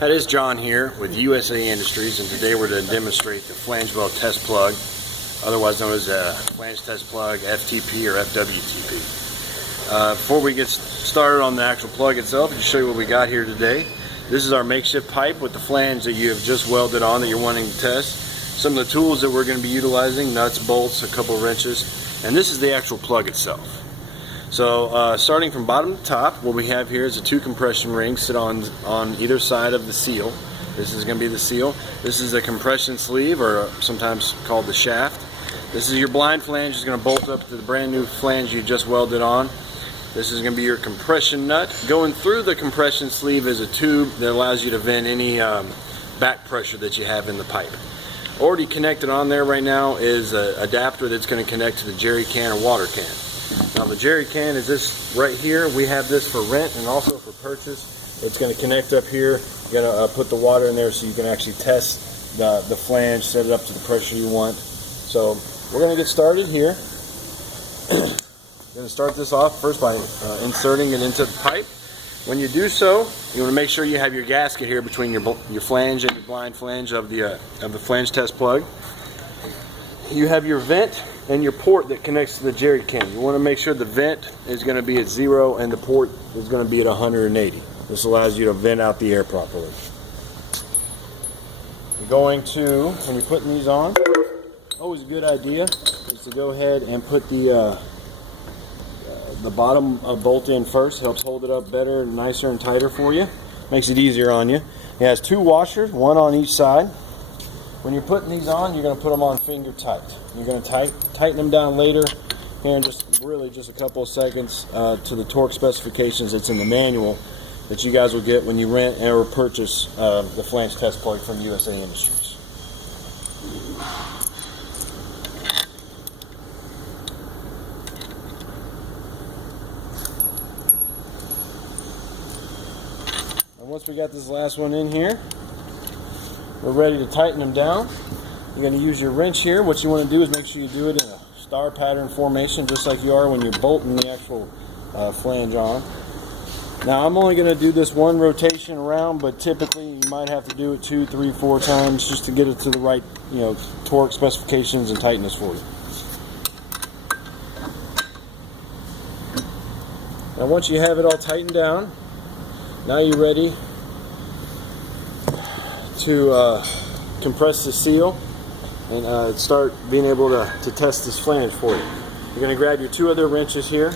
That is John here with USA Industries, and today we're going to demonstrate the flange weld test plug, otherwise known as a flange test plug, FTP or FWTP. Before we get started on the actual plug itself, I'll show you what we got here today. This is our makeshift pipe with the flange that you have just welded on that you're wanting to test. Some of the tools that we're going to be utilizing: nuts, bolts, a couple of wrenches, and this is the actual plug itself. So starting from bottom to top, what we have here is the two compression rings sit on either side of the seal. This is going to be the seal. This is the compression sleeve, or sometimes called the shaft. This is your blind flange. It's going to bolt up to the brand new flange you just welded on. This is going to be your compression nut. Going through the compression sleeve is a tube that allows you to vent any back pressure that you have in the pipe. Already connected on there right now is an adapter that's going to connect to the jerry can or water can. Now the jerry can is this right here. We have this for rent and also for purchase. It's going to connect up here. You're going to put the water in there so you can actually test the flange, set it up to the pressure you want. So we're going to get started here. Going to start this off first by inserting it into the pipe. When you do so, you want to make sure you have your gasket here between your flange and your blind flange of the flange test plug. You have your vent and your port that connects to the jerry can. You want to make sure the vent is going to be at 0 and the port is going to be at 180. This allows you to vent out the air properly. You're going to, when you're putting these on, always a good idea is to go ahead and put the bottom bolt in first. Helps hold it up better, nicer and tighter for you. Makes it easier on you. It has two washers, one on each side. When you're putting these on, you're going to put them on finger tight. You're going to tighten them down later here in just a couple of seconds to the torque specifications that's in the manual that you guys will get when you rent or purchase the flange test plug from USA Industries. And once we got this last one in here, we're ready to tighten them down. You're going to use your wrench here. What you want to do is make sure you do it in a star pattern formation, just like you are when you're bolting the actual flange on. Now I'm only going to do this one rotation around, but typically you might have to do it 2, 3, 4 times just to get it to the right, torque specifications and tightness for you. Now once you have it all tightened down, now you're ready to compress the seal and start being able to test this flange for you. You're going to grab your two other wrenches here.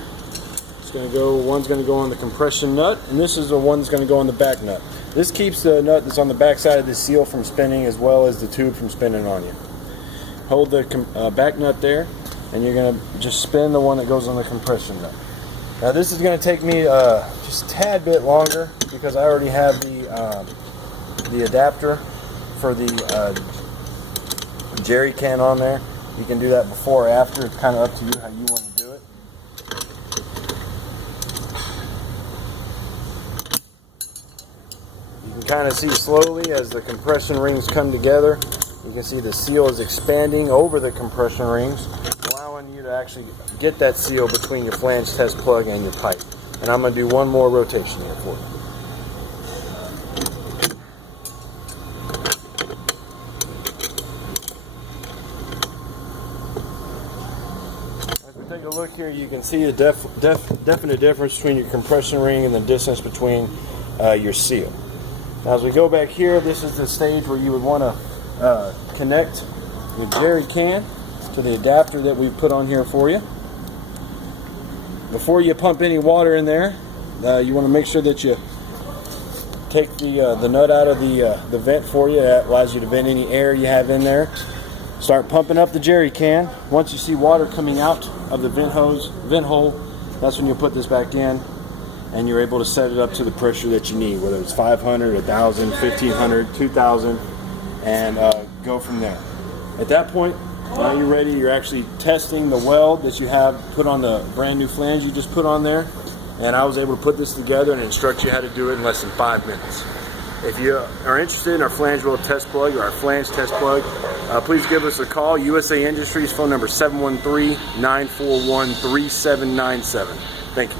One's going to go on the compression nut, and this is the one that's going to go on the back nut. This keeps the nut that's on the back side of the seal from spinning, as well as the tube from spinning on you. Hold the back nut there, and you're going to just spin the one that goes on the compression nut. Now this is going to take me just a tad bit longer because I already have the adapter for the jerry can on there. You can do that before or after. It's kind of up to you how you want to do it. You can kind of see slowly as the compression rings come together. You can see the seal is expanding over the compression rings, allowing you to actually get that seal between your flange test plug and your pipe. And I'm going to do one more rotation here for you. Take a look here, you can see the definite difference between your compression ring and the distance between your seal. Now as we go back here, this is the stage where you would want to connect your jerry can to the adapter that we've put on here for you. Before you pump any water in there, you want to make sure that you take the nut out of the vent for you. That allows you to vent any air you have in there. Start pumping up the jerry can. Once you see water coming out of the vent hole, that's when you put this back in, and you're able to set it up to the pressure that you need, whether it's 500, 1,000, 1,500, 2,000, and go from there. At that point, now you're ready. You're actually testing the weld that you have put on the brand new flange you just put on there, and I was able to put this together and instruct you how to do it in less than 5 minutes. If you are interested in our flange weld test plug or our flange test plug, please give us a call. USA Industries, phone number 713-941-3797. Thank you.